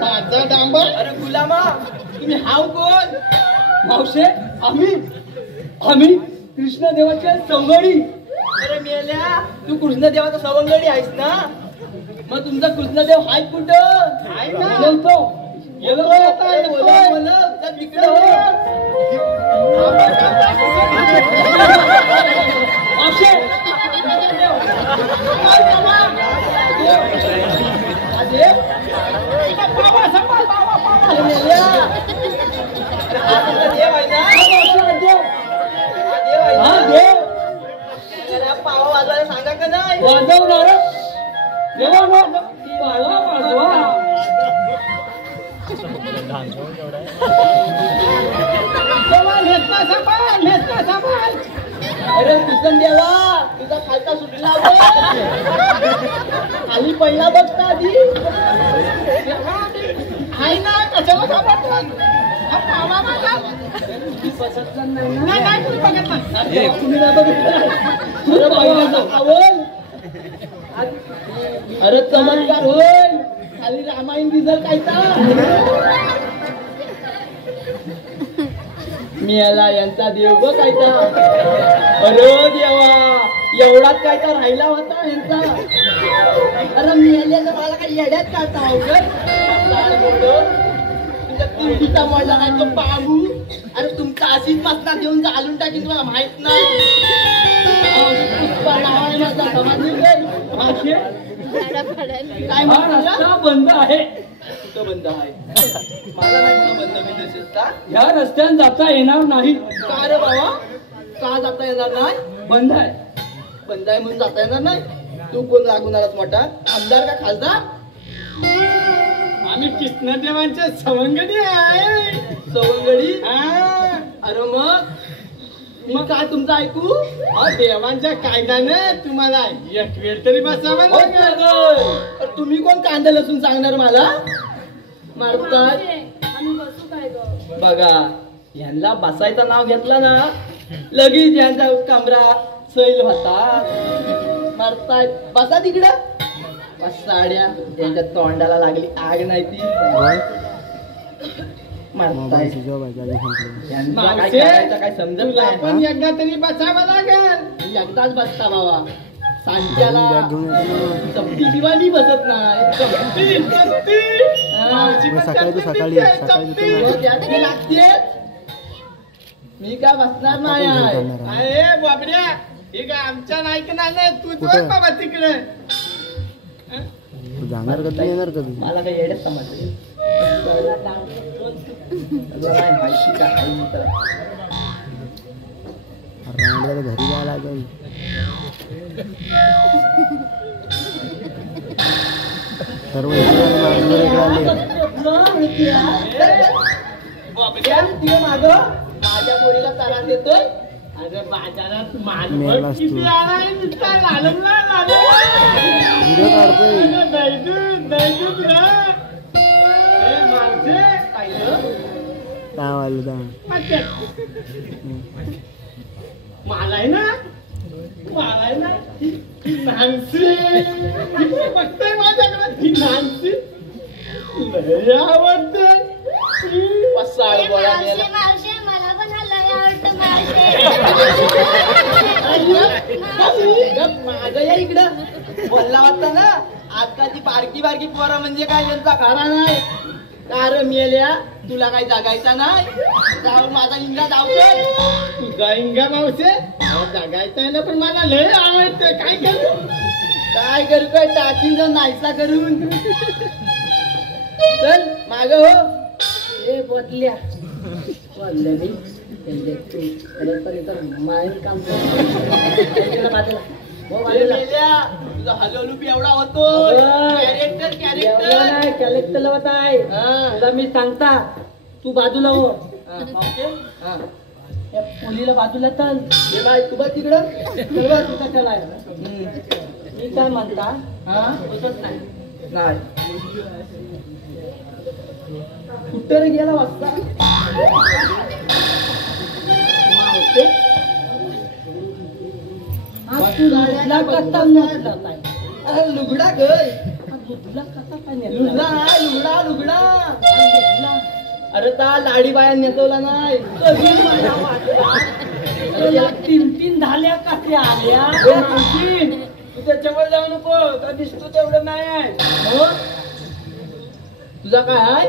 माझा डांब अरे गुलामा तुम्ही हाव कोण मावशे आम्ही कृष्णदेवाच्या सवंगडी अरे मेल्या तू कृष्णदेवाचा सवंगडी आहेस ना मग तुमचा कृष्णदेव हाय कुठं हाय ना बोलतो पावा वाजवायला सांगा का नाही वाजवणार अरे कृष्ण देवा तुझा खालचा सुटला खाली पहिला बघता आधी आहे ना कशाला अरे चमत्कार होईल खाली रामायण दिसल काय मिळाला यांचा देव ग काय अरे देवा एवढाच काय तर राहिला होता यांचा अरे मिळाल्याचं मला काही येड्यात काढता तुझ्या तुमचा मोडला काय तो बाबू अरे तुमचा अशीच मस्ता देऊन घालून टाकीन तुम्हाला माहित नाही काय रस्ता बंद आहे कुठं बंद आहे मला नाही बंद का या रस्त्याने जाता येणार नाही का रे बाबा का जाता येणार नाही बंद आहे म्हणून जाता येणार नाही तू कोण लागून आलास मोठा आमदार का खासदार आम्ही कृष्णदेवांच्या सवंगडी आहे सवंगडी अरे मग काय तुमचं ऐकू देवांच्या कायद्याने तुम्हाला एक वेळ तरी बसावं लागेल तुम्ही कोण कांदा लसून सांगणार मला मारतात आम्ही बसू काय ग बघा ह्यांना बसायचं नाव घेतलं ना लगेच यांचा कमरा सैल होता मारताय बसा तिकडं साड्या त्यांच्या तोंडाला लागली आग नाही ती मारताय यांचा काय करायचं काय समजत नाही पण एकदा तरी बसावं लागेल. एकदाच बसता बाबा सांच्याला चपटी शिवाय मी बसत नाही सकाळी लागते मी काय बसणार नाही आहे. अरे बाबड्या हे काय आमच्या ऐकणार नाही तू जो बाबा तिकडे जाणार कधी येणार कधी मला काही येडच समजलं माहिती का घरी जायला लागेल. सर्व माग माझ्या पोरीला त्रास देतोय. अरे बाजारात माल मेलास तू. किती आलाय नुसता लालमला व्हिडिओ काढतोय. काय वाजलं माल आहे ना नानसी बघतोय माझ्याकडे ती नानसी लय आवडते. पसाळ गोळा मावशे मावशे मला पण हा लय आवडतं मावशे. माझं या इकडं बोलला होता ना आजकालची बारकी बारकी पोरं म्हणजे काय त्यांचा घरा नाही कार मेल्या तुला काही जागायचा नाही जाऊन माझा इंगा धावतोय. तुझा इंगा मावशे जगायचं आहे ना पण मला लय आवडतं. काय करू काय टाकी जण नाहीसा करून चल माग हो ए बदल्या तुझा हलवलूप एवढा होतो कॅरेक्टर होताय मी सांगता तू बाजूला हो त्या मुलीला बाजूला तर तू बघ तिकडं तुझा चलाय मी काय म्हणता होतच नाही कुठे गेला वाजता लुगडा गय लुगडा लुगडा अरे ता लाडी बाया नेतवला नाही तीन झाल्या का ते आल्या तू त्याच्यावर जाऊ नको का दिसतो तेवढं नाही आहे तुझा काय आहे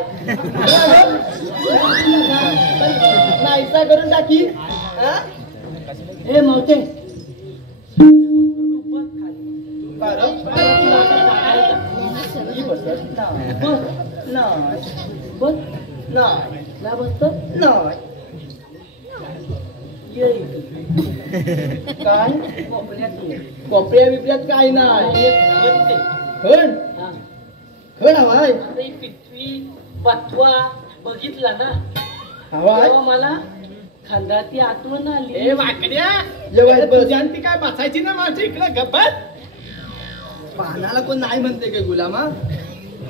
नाहीसा करून टाकी हे मावते काय कोपऱ्या बिपऱ्यात काय नाही खण खण हवाय पिशवी बथवा बघितला ना हवाय मला खांदाती आठवण आली ए वाकड्या तुझ्यांती काय बसायची ना माझ्या इकडे गप्पत पानाला कोण नाही म्हणते काय गुलामा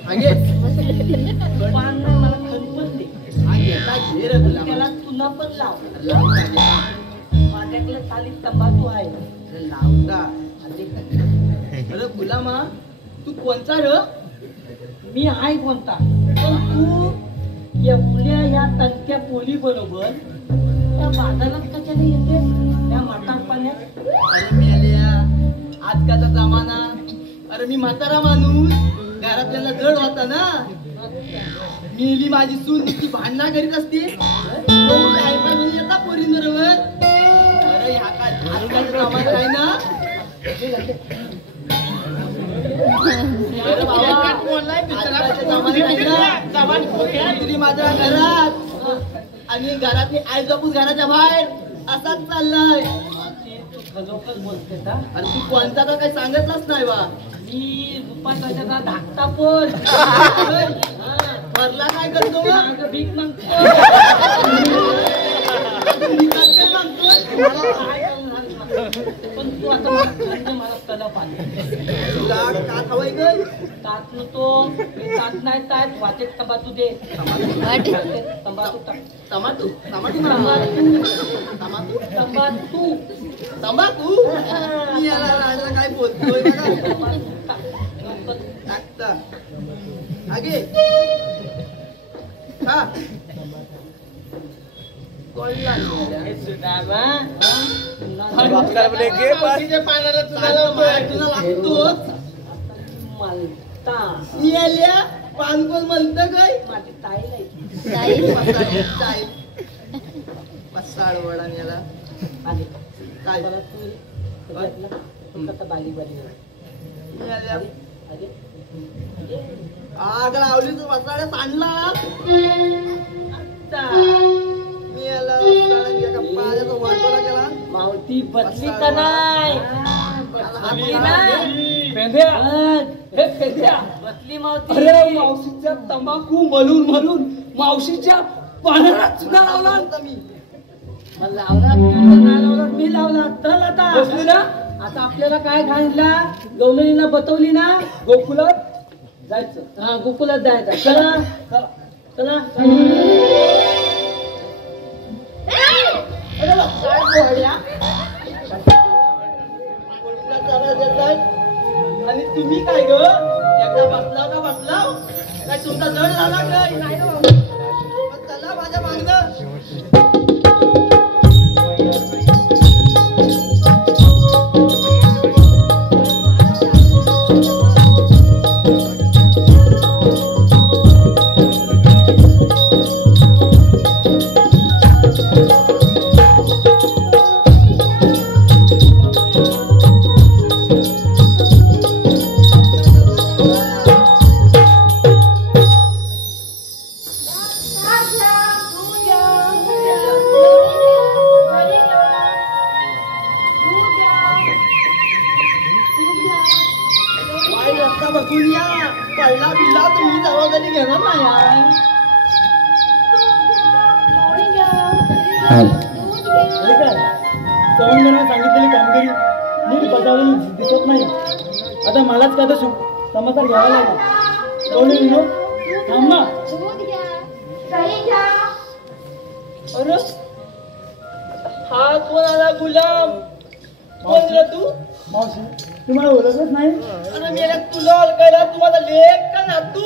आगे पान नाही मला खणपणते घे रे गुलामा त्याला तुला पण लाव माझ्याकडे खाली तंबाखू आहे लावता अरे गुलामा तू कोणचा र मी आहे कोणता पण तू एवढ्या या तंक्या पोली बरोबर त्या बाजारात कशाला येते त्या माता पाण्यात अरे मेल्या आजकालचा जमाना अरे मी म्हातारा माणूस घरातल्याला जड होता ना मिली माझी सून ती भांडणा करीत असते येता पोरी बरोबर अरे ह्या काय आजकालचा जमाना आहे ना अरे बाबा तुम्ही माझ्या घरात आणि घरातली आई जपूस घराच्या बाहेर असाच चाललाय खरोखर बोलते का अरे तू कोणता तर काही सांगितलंच नाही बा मी रुपाचा धाकटा पण भरला काय करतो मग भीक मागतो पण तू आता मला तलप आली तुला का हवाय ग तात नव्हतो तात नाही तात वाटेत तंबाखू दे तंबाखू तंबाखू तंबाखू मी याला राजाला काय बोलतोय टाकता आगे हा कोणला पाण्याला तुला लागतोच मी आल्या पान कोण म्हणतं काय मसाळ वडा याला काय आग लावली तू मसाळ्या सांडला मी याला पाण्याचा वाटोळा केला मावती बदली का नाही बदली मावती. अरे मावशीच्या तंबाखू मलून मलून मावशीच्या पाण्याला सुद्धा लावला मी लावला मी लावला तर आता बसली ना. आता आपल्याला काय सांगितलं गवळणीला बतवली ना गोकुलात जायचं. हा गोकुलात जायचं. चला चला चला आणि तुम्ही काय ग एकदा बसला का बसला काय तुमचा जळ झाला काय चला माझ्या मागणं पहिला बिल्ला तुम्ही जबाबदारी घेणार नाही सवंगणा सांगितलेली कामगिरी नीट बजावलेली दिसत नाही. आता मलाच का समाचार घ्यावा लागला. थांब ना. अरे हा कोण आला गुलाम कोण रे तू मावशी तुम्हाला ओळखच नाही. अरे मेल्या तुला ओळखायला तुम्हाला लेख का ना तू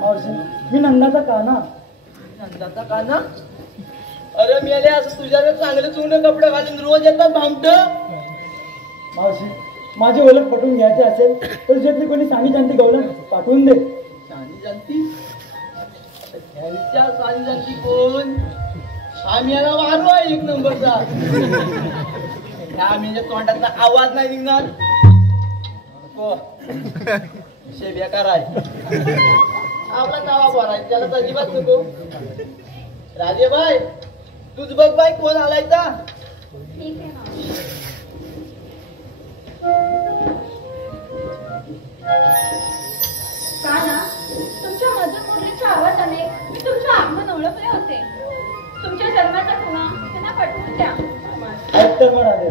मावशी मी नंदाचा काना. नंदाचा काना. अरे मेले असं तुझ्याकडे चांगले चुंगले कपडे घालून रोज येतात भामट. मावशी माझी ओळख पटवून घ्यायची असेल तर तुझ्यातली कोणी सानी जानती गवळण पाठवून दे. सानी जानती ह्यांच्या सानी जानती कोण आम्ही याला वारू आहे एक नंबरचा. ह्या आम्ही तोंडातला आवाज नाही निघणार हो बेकार आहे आपला नावा बोलायचा त्याला अजिबात नको. राजेबाई तुझ बघ बाई कोण आलायचा. ठीक आहे ना. का ना तुमच्या मधुर आवाजाने मी तुमचं आगमन ओळखले होते. तुमच्या जन्माचा खुणा त्यांना पटवून द्या. ऐकतर म्हणाले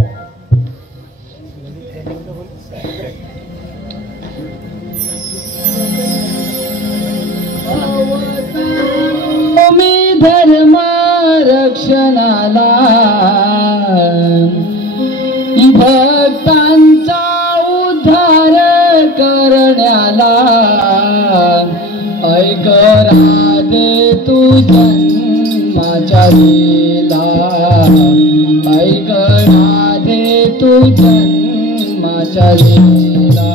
मी धर्म रक्षणाला भक्तांचा उद्धार करण्याला ऐक राधे तू जन्माच्या लीला. ऐक राधे तू जन्माच्या लीला.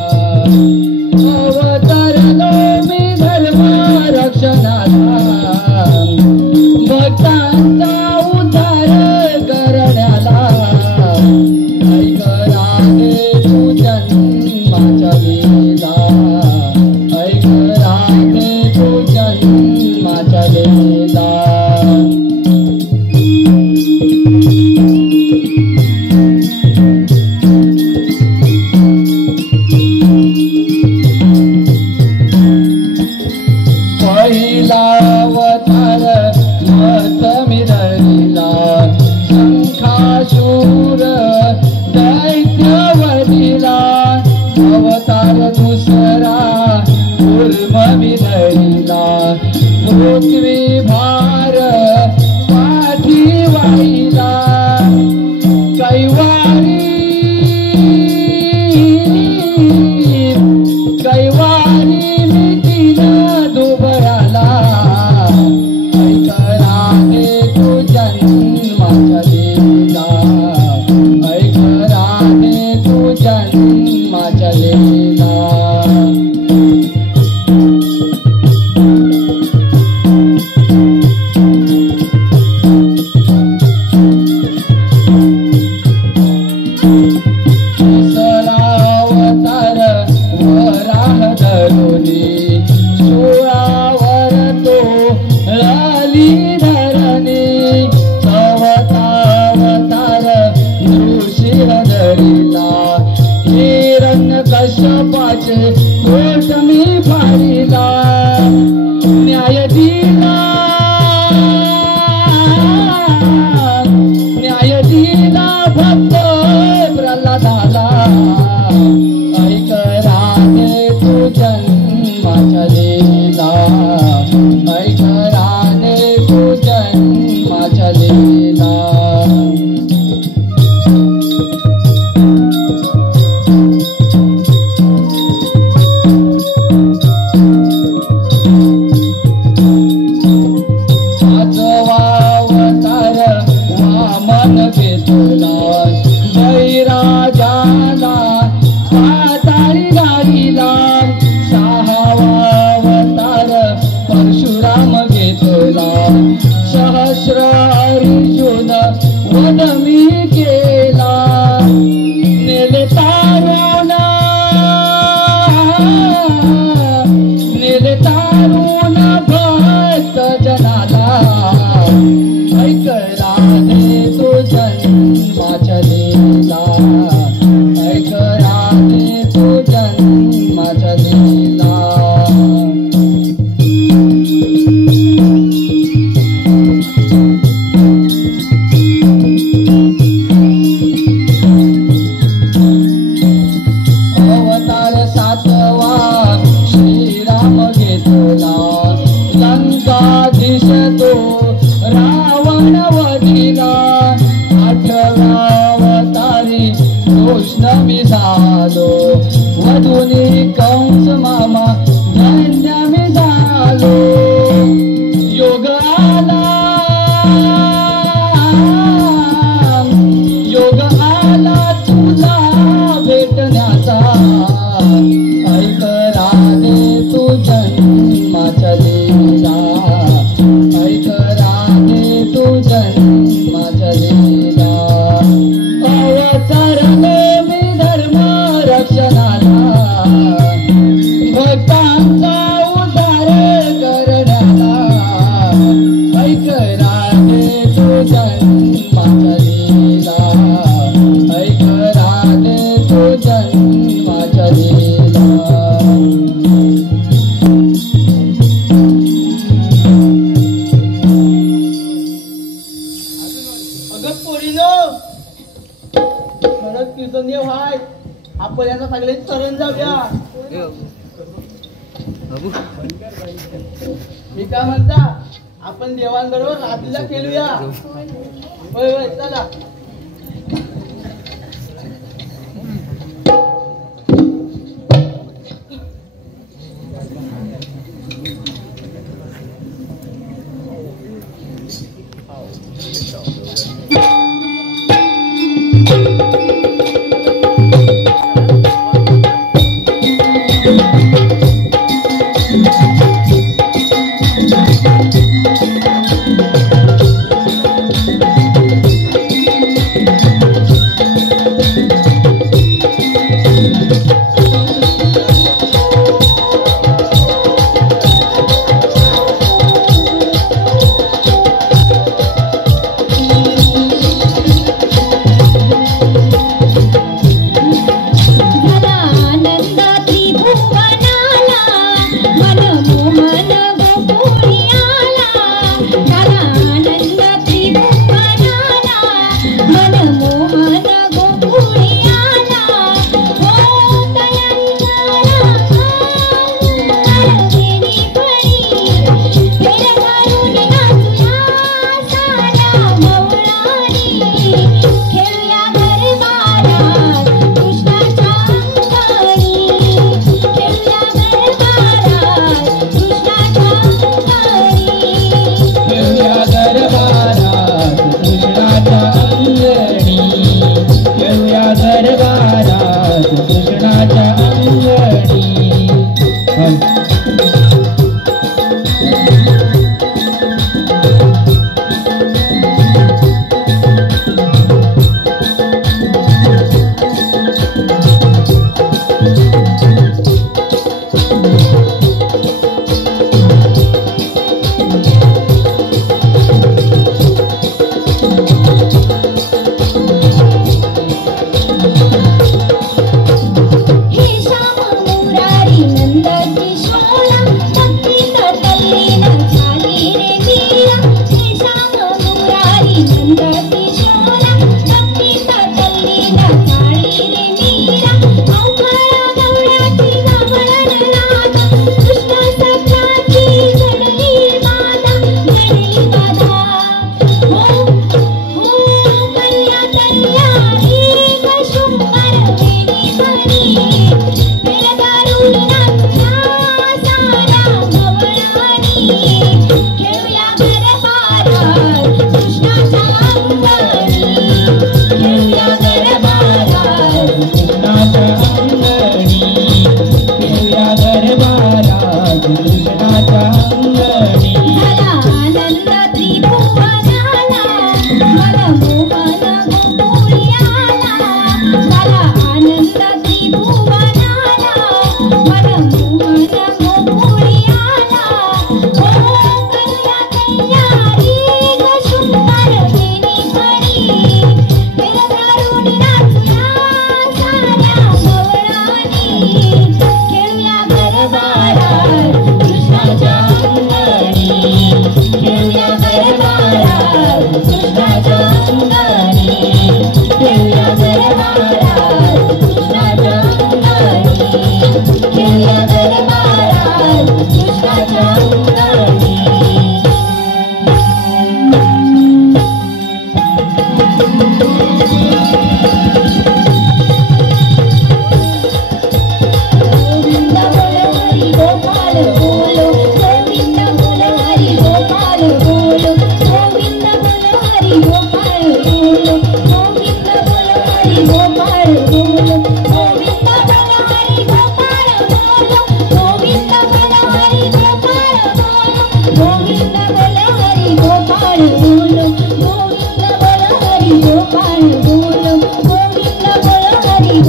अवतरलो मी धर्म रक्षणाला भक्तांचा उद्धार करण्याला. ऐक राधे तू जन्माच्या लीला. ऐक राधे तू जन्माच्या लीला. अवतार मत मिरळीला शंखाशूर दैत्यवलीला. अवतार दुसरा कूर्म मिरळीला पृथ्वी भार घेतला बैराजाला पाताळी गाडीला 6वा अवतार परशुराम घेतला सहस्र अर्जुन वध मी केला नेले तारुण भक्त जनाला ऐकला दे तो जन्माच्या लीला ऐकला दे तो जन्माच्या लीला अवतार 7वा श्रीराम घेतला लंकाधीश तो रावण वधिला 8व्या अवतारी कृष्ण मी झालो वधुनी कंस मामा धन्य मी झालो योग आला तुला भेटण्याचा ऐकरा दे तू जन्माच्या लीला ऐकरा दे तू जन्माच्या लीला अवतरले मी धर्म रक्षणाला भक्तांचा उद्धार करण्याला ऐकरा दे तू जन्माच्या लीला ऐकरा दे तू जन्माच्या लीला कीर्तनीय व्हाय आपण यांना सगळ्यांनी सरण जाऊया मी काय म्हणता आपण देवांबरोबर रात्रीला खेळूया होय होय चला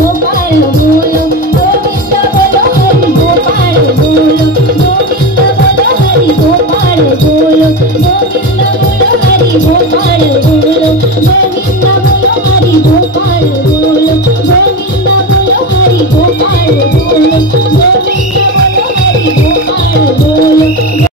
गोपाल बोलो गोविंद बोलो हरि गोपाल बोलो गोविंद बोलो हरि गोपाल बोलो गोविंद बोलो हरि गोपाल बोलो गोविंद बोलो हरि गोपाल बोलो गोविंद बोलो हरि गोपाल बोलो गोविंद बोलो हरि